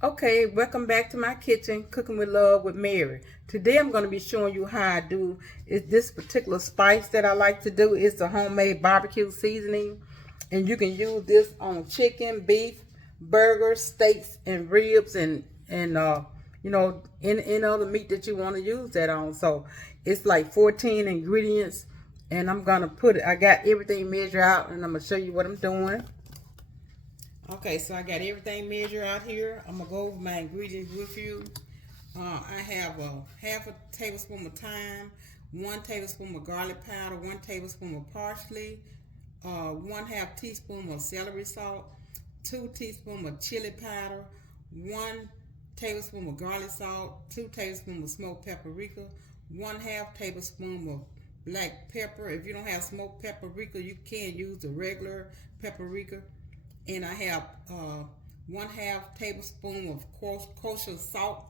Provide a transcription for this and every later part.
Okay, welcome back to my kitchen, Cooking with Love with Mary. Today I'm going to be showing you how I do this particular spice that I like to do. It's the homemade barbecue seasoning, and you can use this on chicken, beef, burgers, steaks, and ribs, and any other meat that you want to use that on. So it's like 14 ingredients, and I'm gonna put it. I got everything measured out, and I'm gonna show you what I'm doing. Okay, so I got everything measured out here. I'm gonna go over my ingredients with you. I have a half a tablespoon of thyme, 1 tablespoon of garlic powder, 1 tablespoon of parsley, 1/2 teaspoon of celery salt, 2 teaspoons of chili powder, 1 tablespoon of garlic salt, 2 tablespoons of smoked paprika, 1/2 tablespoon of black pepper. If you don't have smoked paprika, you can use the regular paprika. And I have 1/2 tablespoon of kosher salt,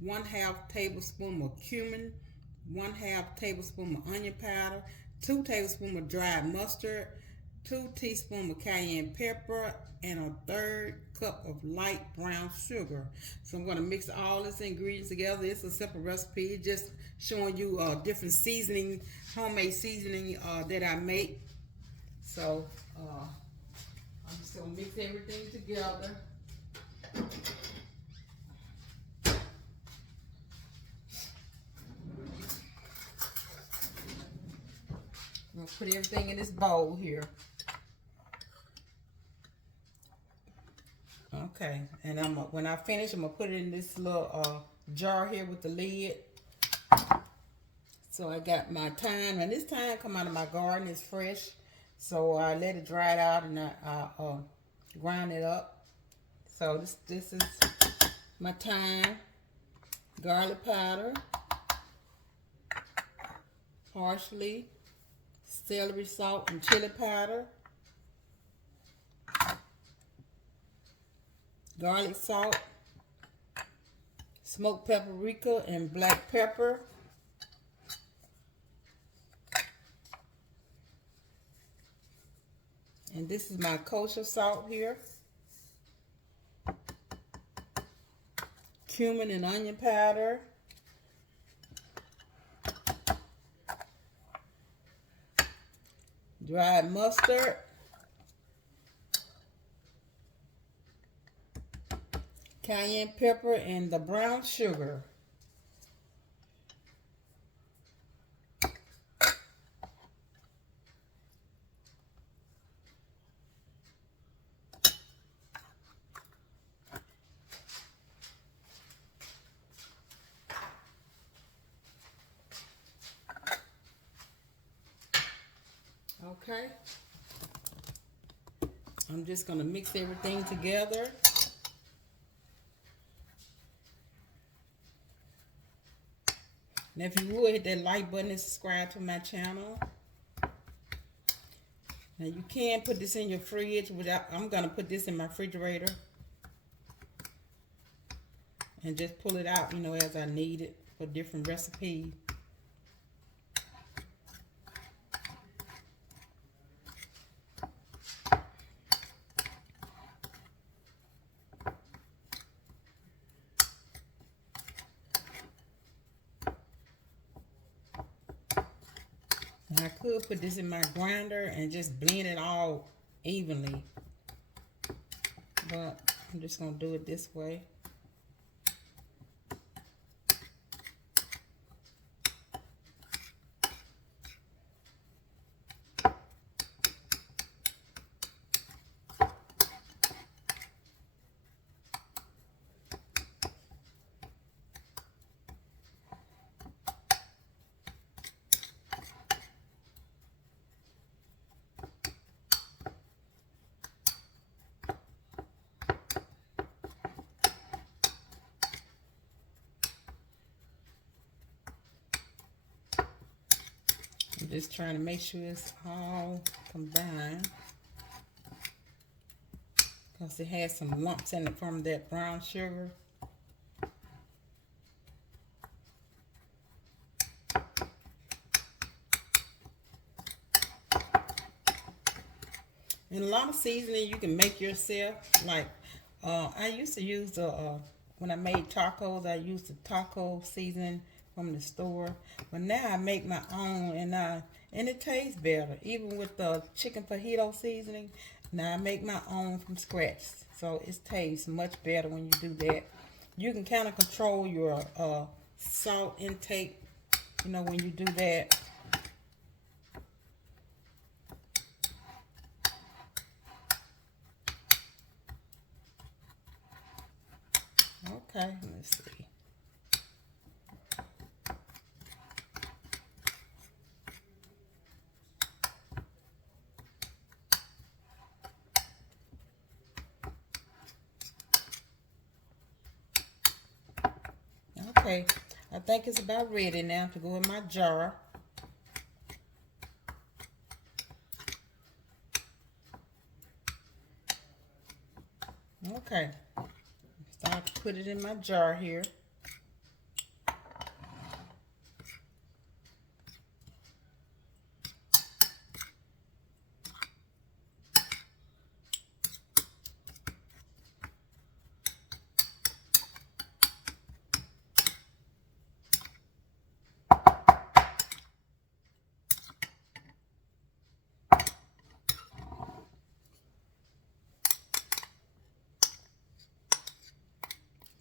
1/2 tablespoon of cumin, 1/2 tablespoon of onion powder, 2 tablespoons of dried mustard, 2 teaspoons of cayenne pepper, and a 1/3 cup of light brown sugar. So I'm going to mix all these ingredients together. It's a simple recipe, just showing you different seasoning, homemade seasoning that I make. So I'm just gonna mix everything together. I'm gonna put everything in this bowl here. Okay, and when I finish, I'm gonna put it in this little jar here with the lid. So I got my thyme, and this thyme come out of my garden. It's fresh, so I let it dry it out, and I grind it up. So this is my thyme, garlic powder, parsley, celery salt, and chili powder, garlic salt, smoked paprika, and black pepper. And this is my kosher salt here. Cumin and onion powder. Dried mustard. Cayenne pepper and the brown sugar. Okay, I'm just going to mix everything together. And if you would, hit that like button and subscribe to my channel. Now you can put this in your fridge. I'm going to put this in my refrigerator and just pull it out, as I need it for different recipes. I could put this in my grinder and just blend it all evenly, but I'm just going to do it this way. I'm just trying to make sure it's all combined, because it has some lumps in it from that brown sugar. And a lot of seasoning you can make yourself, like I used to use the when I made tacos, I used the taco seasoning from the store, but now I make my own, and it tastes better. Even with the chicken fajito seasoning, now I make my own from scratch, so it tastes much better when you do that. You can kind of control your salt intake, you know, when you do that. Okay, let's see. Okay, I think it's about ready now to go in my jar. Okay, start to put it in my jar here.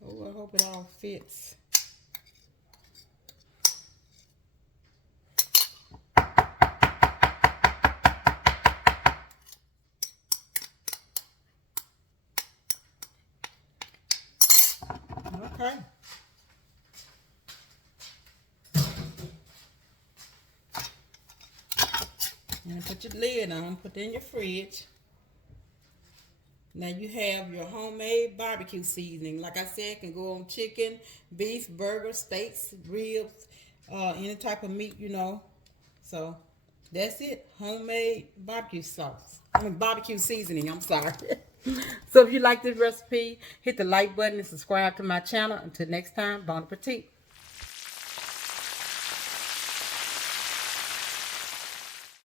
Oh, I hope it all fits. Okay. And put your lid on, put it in your fridge. Now you have your homemade barbecue seasoning. Like I said, it can go on chicken, beef, burger, steaks, ribs, any type of meat, you know. So that's it. Homemade barbecue sauce. I mean barbecue seasoning, I'm sorry. So if you like this recipe, hit the like button and subscribe to my channel. Until next time, bon appetit.